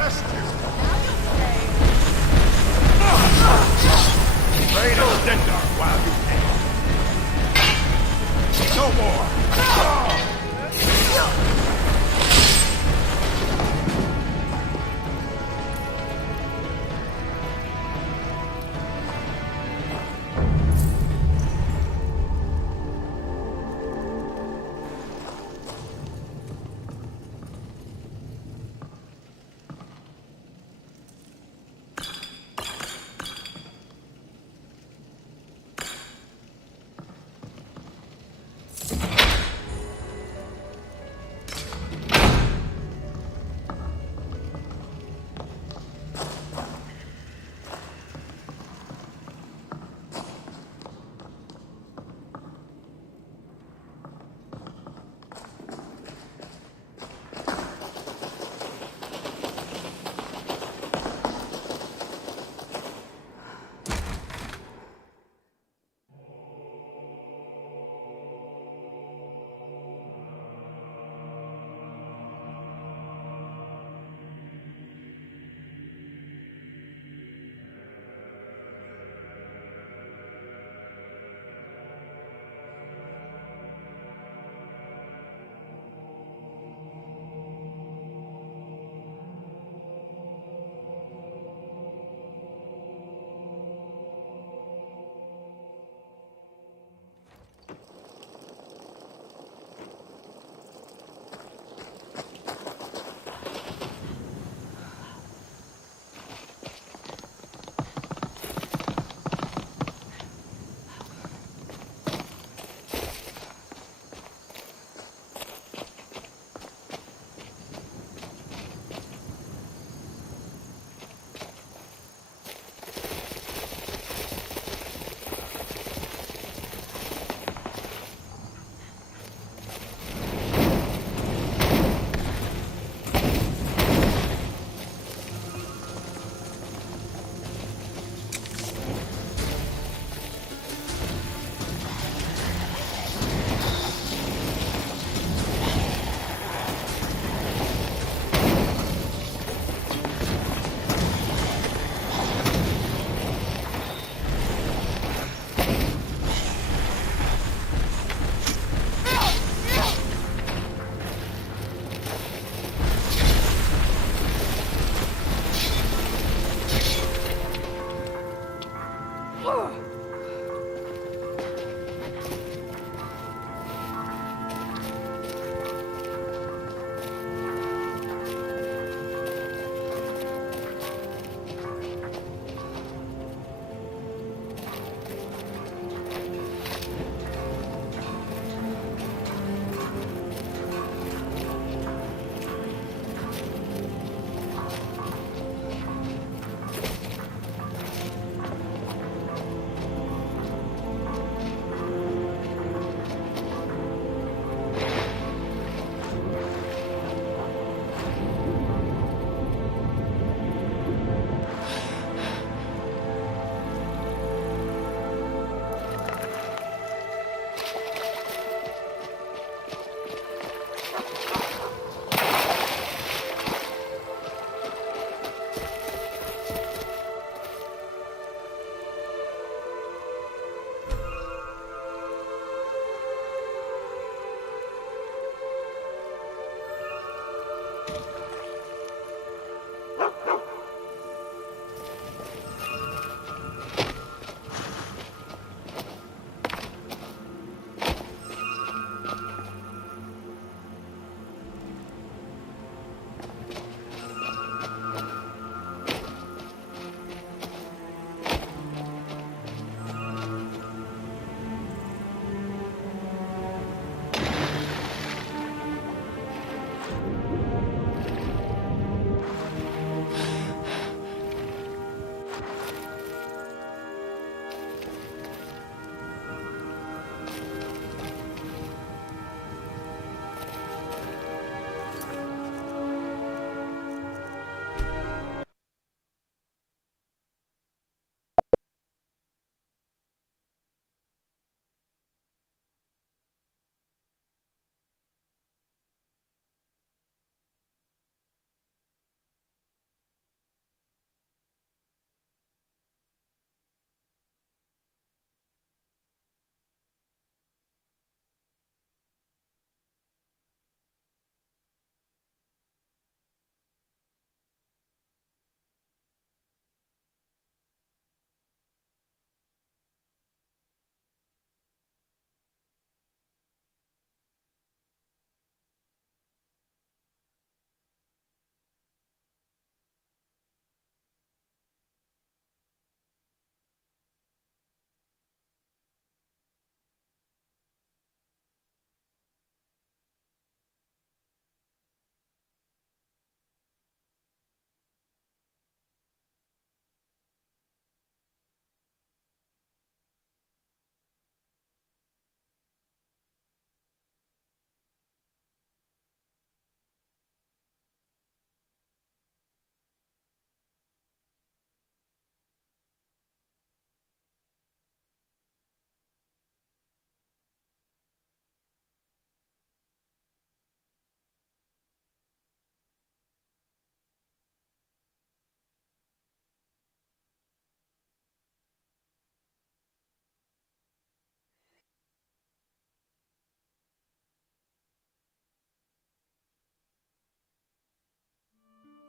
best is Now Trade a Cinder while you can. No more.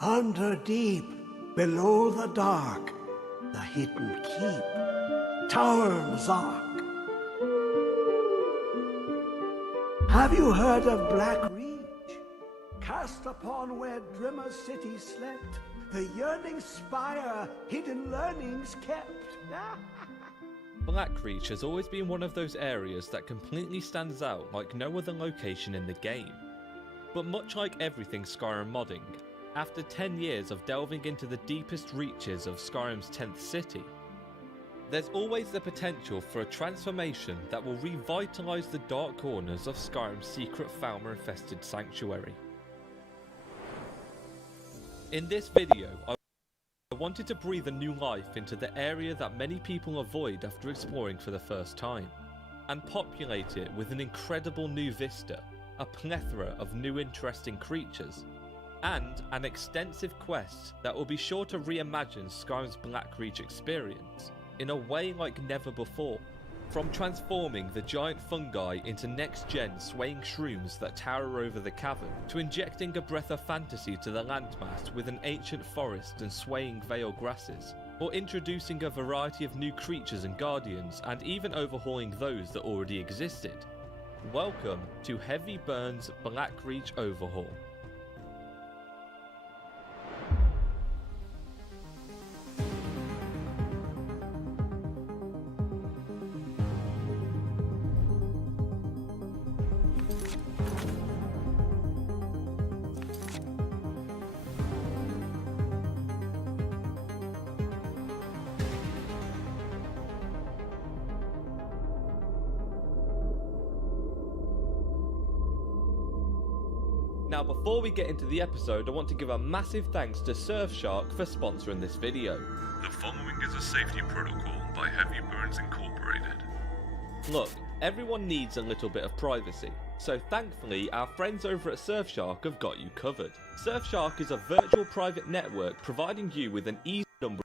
Under deep, below the dark, the hidden keep, Tower Zark. Have you heard of Black Reach? Cast upon where Drimmer City slept, the yearning spire, hidden learnings kept. Blackreach has always been one of those areas that completely stands out like no other location in the game. But much like everything Skyrim modding, after 10 years of delving into the deepest reaches of Skyrim's 10th city, there's always the potential for a transformation that will revitalise the dark corners of Skyrim's secret Falmer-infested sanctuary. In this video, I wanted to breathe a new life into the area that many people avoid after exploring for the first time, and populate it with an incredible new vista, a plethora of new interesting creatures, and an extensive quest that will be sure to reimagine Skyrim's Blackreach experience in a way like never before. From transforming the giant fungi into next-gen swaying shrooms that tower over the cavern, to injecting a breath of fantasy to the landmass with an ancient forest and swaying vale grasses, or introducing a variety of new creatures and guardians, and even overhauling those that already existed. Welcome to Heavy Burn's Blackreach Overhaul. Now before we get into the episode, I want to give a massive thanks to Surfshark for sponsoring this video. The following is a safety protocol by Heavy Burns Incorporated. Look, everyone needs a little bit of privacy, so thankfully our friends over at Surfshark have got you covered. Surfshark is a virtual private network providing you with an easy number.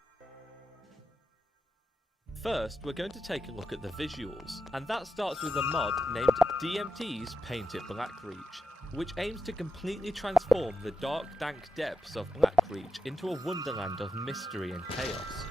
First, we're going to take a look at the visuals, and that starts with a mod named DMT's Paint It Blackreach, which aims to completely transform the dark, dank depths of Blackreach into a wonderland of mystery and chaos.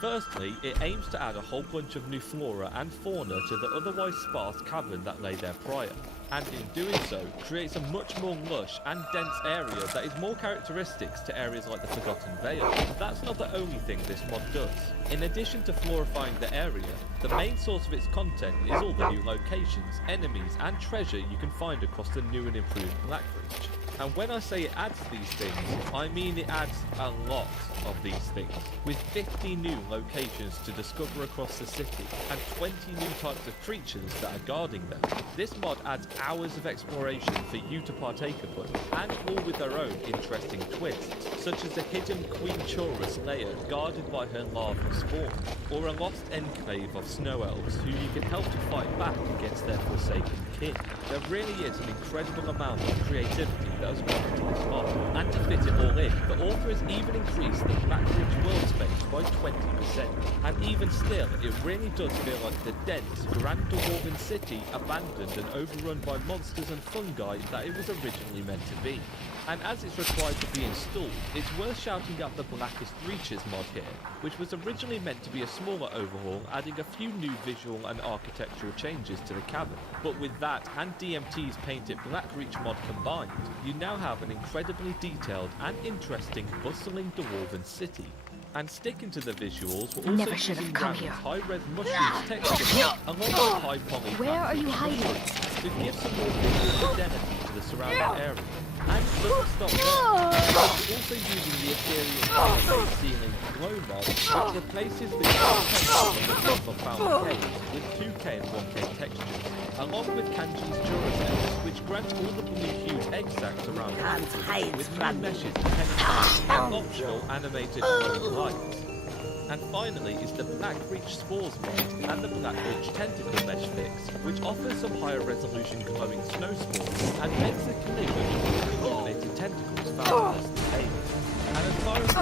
Firstly, it aims to add a whole bunch of new flora and fauna to the otherwise sparse cavern that lay there prior, and in doing so, creates a much more lush and dense area that is more characteristics to areas like the Forgotten Vale. That's not the only thing this mod does. In addition to florifying the area, the main source of its content is all the new locations, enemies and treasure you can find across the new and improved Blackreach. And when I say it adds these things, I mean it adds a lot of these things, with 50 new locations to discover across the city, and 20 new types of creatures that are guarding them. This mod adds hours of exploration for you to partake upon, and all with their own interesting twists, such as a hidden Queen Chorus lair guarded by her larval spawn, or a lost enclave of snow elves who you can help to fight back against their forsaken kin. There really is an incredible amount of creativity that has gone into this mod, and to fit it all in, the author has even increased the Blackreach world space by 20%, and even still, it really does feel like the dense, grand dwarven city abandoned and overrun by monsters and fungi that it was originally meant to be. And as it's required to be installed, it's worth shouting out the Blackest Reaches mod here, which was originally meant to be a smaller overhaul, adding a few new visual and architectural changes to the cavern. But with that and DMT's Paint It Blackreach mod combined, you now have an incredibly detailed and interesting bustling dwarven city. And sticking to the visuals, we're also using high-res mushrooms texture along with high poly. Where are you hiding? To give some more visual identity to the surrounding area. And doesn't stop there. It's also using the Ethereum ceiling glow mod, which replaces the texture on the top of Falmer Caves with 2K and 1K textures, along with Kanji's Duracell, which grants all the blue hued egg sacs around the with new meshes and optional animated glowing lights. And finally is the Blackreach Spores mod and the Blackreach Tentacle Mesh fix, which offers some higher resolution glowing snow spores and makes the collision with illuminated tentacles found across the table. And as far as the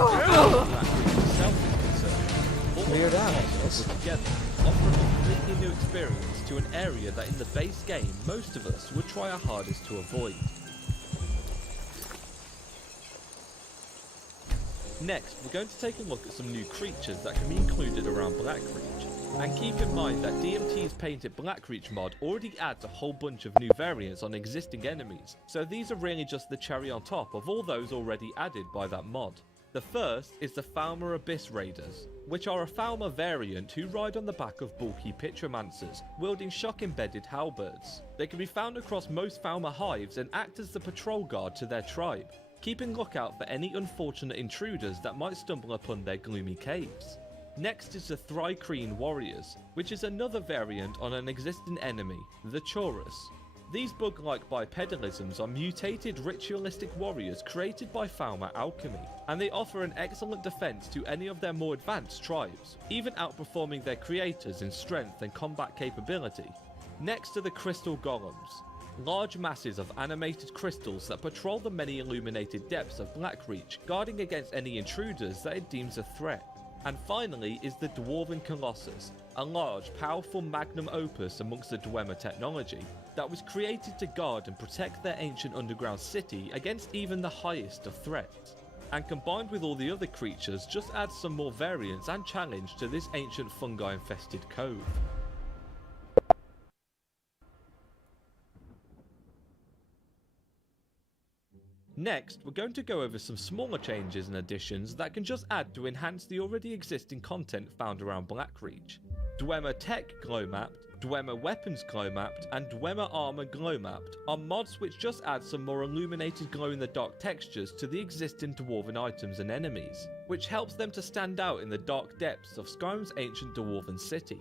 Blackreach itself is concerned, all Weird the Al, mods together offer a completely new experience to an area that in the base game most of us would try our hardest to avoid. Next, we're going to take a look at some new creatures that can be included around Blackreach. And keep in mind that DMT's Painted Blackreach mod already adds a whole bunch of new variants on existing enemies, so these are really just the cherry on top of all those already added by that mod. The first is the Falmer Abyss Raiders, which are a Falmer variant who ride on the back of bulky Pyromancers, wielding shock-embedded halberds. They can be found across most Falmer hives and act as the patrol guard to their tribe, keeping lookout for any unfortunate intruders that might stumble upon their gloomy caves. Next is the Thrycreen Warriors, which is another variant on an existing enemy, the Chorus. These bug-like bipedalisms are mutated ritualistic warriors created by Falmer alchemy, and they offer an excellent defense to any of their more advanced tribes, even outperforming their creators in strength and combat capability. Next are the Crystal Golems, large masses of animated crystals that patrol the many illuminated depths of Blackreach, guarding against any intruders that it deems a threat. And finally is the Dwarven Colossus, a large, powerful magnum opus amongst the Dwemer technology that was created to guard and protect their ancient underground city against even the highest of threats. And combined with all the other creatures, just adds some more variance and challenge to this ancient fungi-infested cove. Next, we're going to go over some smaller changes and additions that can just add to enhance the already existing content found around Blackreach. Dwemer Tech Glow Mapped, Dwemer Weapons Glow Mapped, and Dwemer Armor Glow Mapped are mods which just add some more illuminated glow-in-the-dark textures to the existing dwarven items and enemies, which helps them to stand out in the dark depths of Skyrim's ancient dwarven city.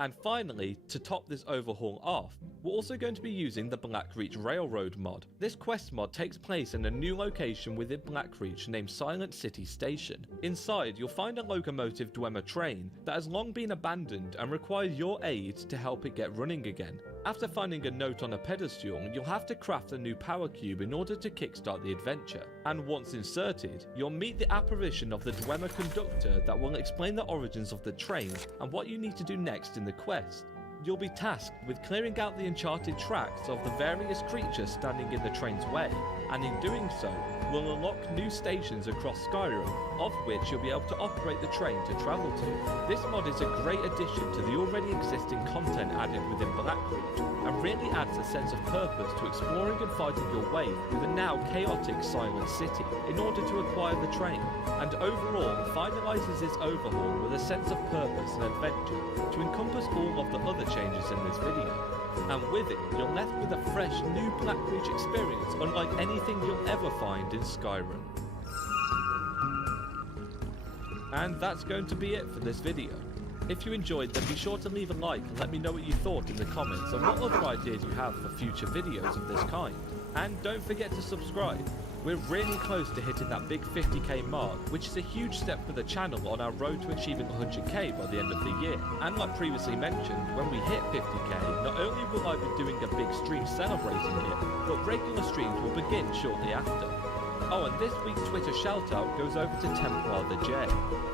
And finally, to top this overhaul off, we're also going to be using the Blackreach Railroad mod. This quest mod takes place in a new location within Blackreach named Silent City Station. Inside, you'll find a locomotive Dwemer train that has long been abandoned and requires your aid to help it get running again. After finding a note on a pedestal, you'll have to craft a new power cube in order to kickstart the adventure. And once inserted, you'll meet the apparition of the Dwemer conductor that will explain the origins of the train and what you need to do next in the quest. You'll be tasked with clearing out the enchanted tracks of the various creatures standing in the train's way, and in doing so, will unlock new stations across Skyrim, of which you'll be able to operate the train to travel to. This mod is a great addition to the already existing content added within Blackreach, and really adds a sense of purpose to exploring and fighting your way through the now chaotic Silent City in order to acquire the train, and overall finalises its overhaul with a sense of purpose and adventure to encompass all of the other changes in this video. And with it, you're left with a fresh new Blackreach experience unlike anything you'll ever find in Skyrim. And that's going to be it for this video. If you enjoyed, then be sure to leave a like and let me know what you thought in the comments and what other ideas you have for future videos of this kind. And don't forget to subscribe. We're really close to hitting that big 50k mark, which is a huge step for the channel on our road to achieving 100k by the end of the year. And like previously mentioned, when we hit 50k, not only will I be doing a big stream celebrating it, but regular streams will begin shortly after. Oh, and this week's Twitter shoutout goes over to Templar the J.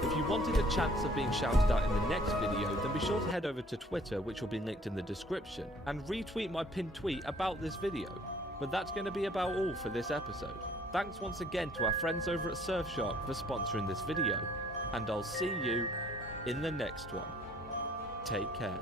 If you wanted a chance of being shouted out in the next video, then be sure to head over to Twitter, which will be linked in the description, and retweet my pinned tweet about this video. But that's going to be about all for this episode. Thanks once again to our friends over at Surfshark for sponsoring this video, and I'll see you in the next one. Take care.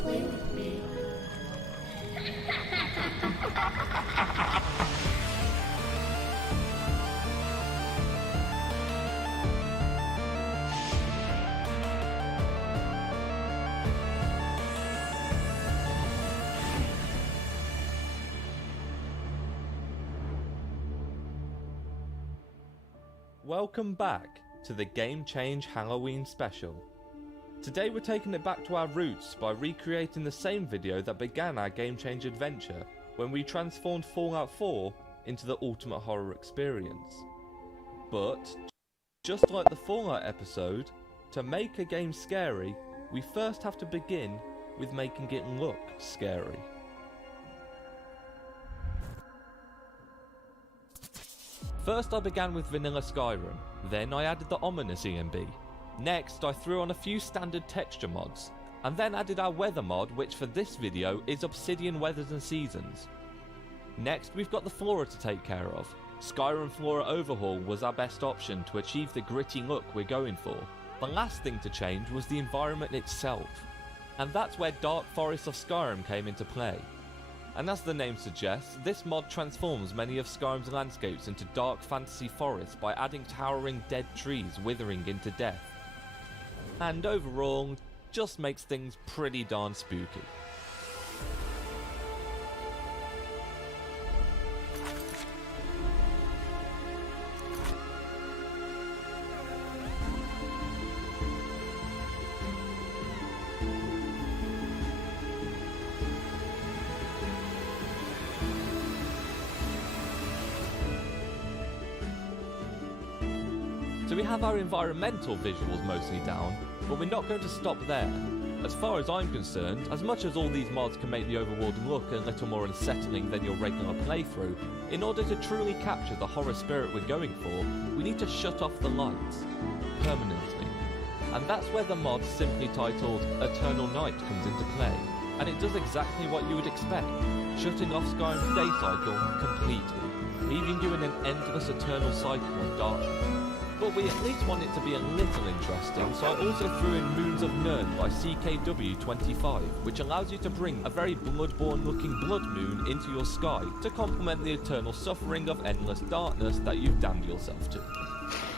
play with me. Welcome back to the Game Change Halloween Special. Today we're taking it back to our roots by recreating the same video that began our Game Change adventure when we transformed Fallout 4 into the ultimate horror experience. But, just like the Fallout episode, to make a game scary, we first have to begin with making it look scary. First I began with vanilla Skyrim, then I added the ominous EMB. Next I threw on a few standard texture mods, and then added our weather mod, which for this video is Obsidian Weathers and Seasons. Next we've got the flora to take care of. Skyrim Flora Overhaul was our best option to achieve the gritty look we're going for. The last thing to change was the environment itself, and that's where Dark Forest of Skyrim came into play. And as the name suggests, this mod transforms many of Skyrim's landscapes into dark fantasy forests by adding towering dead trees withering into death. And overall, just makes things pretty darn spooky. So we have our environmental visuals mostly down, but we're not going to stop there. As far as I'm concerned, as much as all these mods can make the overworld look a little more unsettling than your regular playthrough, in order to truly capture the horror spirit we're going for, we need to shut off the lights. Permanently. And that's where the mod simply titled Eternal Night comes into play, and it does exactly what you would expect, shutting off Skyrim's day cycle completely, leaving you in an endless eternal cycle of darkness. But we at least want it to be a little interesting, so I also threw in Moons of Nirn by CKW25, which allows you to bring a very Bloodborne looking blood moon into your sky to complement the eternal suffering of endless darkness that you've damned yourself to.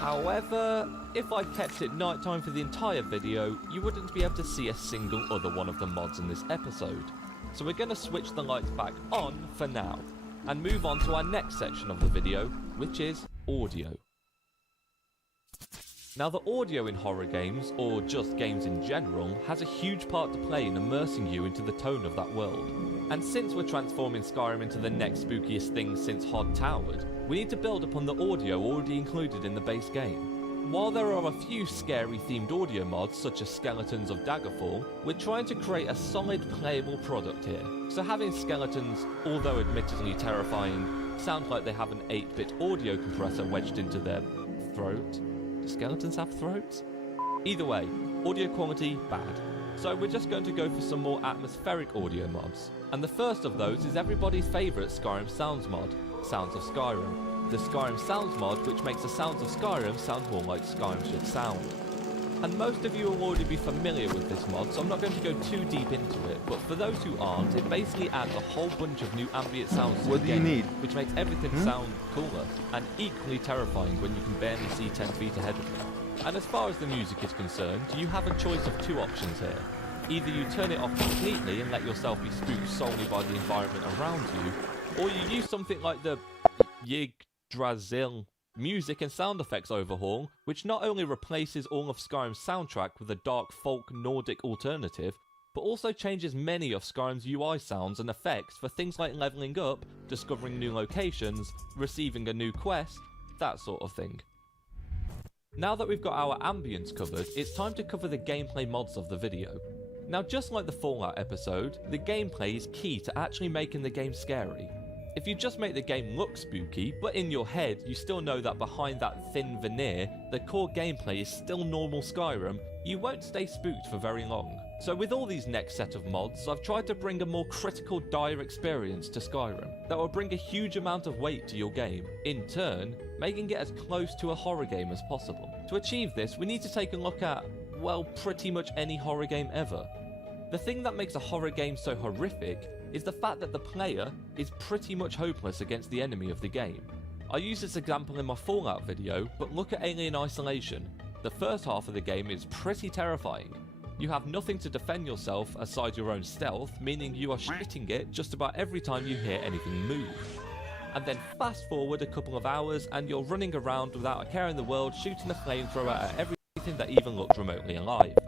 However, if I kept it nighttime for the entire video, you wouldn't be able to see a single other one of the mods in this episode. So we're going to switch the lights back on for now, and move on to our next section of the video, which is audio. Now the audio in horror games, or just games in general, has a huge part to play in immersing you into the tone of that world. And since we're transforming Skyrim into the next spookiest thing since Hod Towered, we need to build upon the audio already included in the base game. While there are a few scary themed audio mods such as Skeletons of Daggerfall, we're trying to create a solid playable product here. So having skeletons, although admittedly terrifying, sound like they have an 8-bit audio compressor wedged into their throat. Do skeletons have throats? Either way, audio quality bad. So we're just going to go for some more atmospheric audio mods. And the first of those is everybody's favourite Skyrim Sounds mod, Sounds of Skyrim. The Skyrim Sounds mod, which makes the sounds of Skyrim sound more like Skyrim should sound. And most of you will already be familiar with this mod, so I'm not going to go too deep into it, but for those who aren't, it basically adds a whole bunch of new ambient sounds to the game, which makes everything sound cooler, and equally terrifying when you can barely see 10 feet ahead of you. And as far as the music is concerned, you have a choice of two options here. Either you turn it off completely and let yourself be spooked solely by the environment around you, or you use something like the Yggdrasil music and sound effects overhaul, which not only replaces all of Skyrim's soundtrack with a dark folk Nordic alternative, but also changes many of Skyrim's UI sounds and effects for things like leveling up, discovering new locations, receiving a new quest, that sort of thing. Now that we've got our ambience covered, it's time to cover the gameplay mods of the video. Now just like the Fallout episode, the gameplay is key to actually making the game scary. If you just make the game look spooky, but in your head you still know that behind that thin veneer, the core gameplay is still normal Skyrim, you won't stay spooked for very long. So with all these next set of mods, I've tried to bring a more critical, dire experience to Skyrim that will bring a huge amount of weight to your game, in turn, making it as close to a horror game as possible. To achieve this, we need to take a look at, well, pretty much any horror game ever. The thing that makes a horror game so horrific is the fact that the player is pretty much hopeless against the enemy of the game. I use this example in my Fallout video, but look at Alien Isolation. The first half of the game is pretty terrifying. You have nothing to defend yourself aside your own stealth, meaning you are shitting it just about every time you hear anything move. And then fast forward a couple of hours and you're running around without a care in the world, shooting a flamethrower at everything that even looks remotely alive.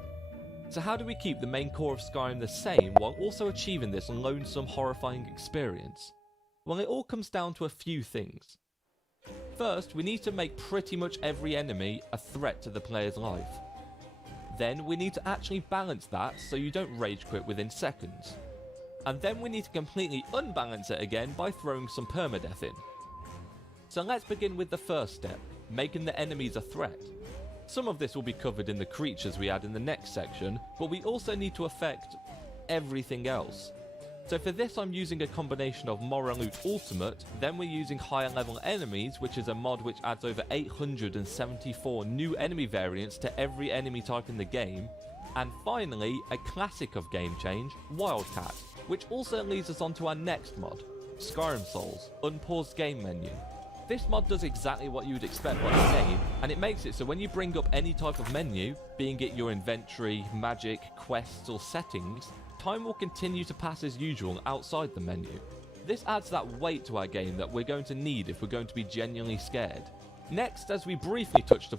So how do we keep the main core of Skyrim the same while also achieving this lonesome, horrifying experience? Well, it all comes down to a few things. First, we need to make pretty much every enemy a threat to the player's life. Then we need to actually balance that so you don't rage quit within seconds. And then we need to completely unbalance it again by throwing some permadeath in. So let's begin with the first step, making the enemies a threat. Some of this will be covered in the creatures we add in the next section, but we also need to affect everything else. So for this I'm using a combination of Moraloot Ultimate, then we're using higher level enemies, which is a mod which adds over 874 new enemy variants to every enemy type in the game, and finally a classic of game change, Wildcat, which also leads us on to our next mod, Skyrim Souls, Unpaused Game Menu. This mod does exactly what you would expect from the game, and it makes it so when you bring up any type of menu, being it your inventory, magic, quests or settings, time will continue to pass as usual outside the menu. This adds that weight to our game that we're going to need if we're going to be genuinely scared. Next, as we briefly touched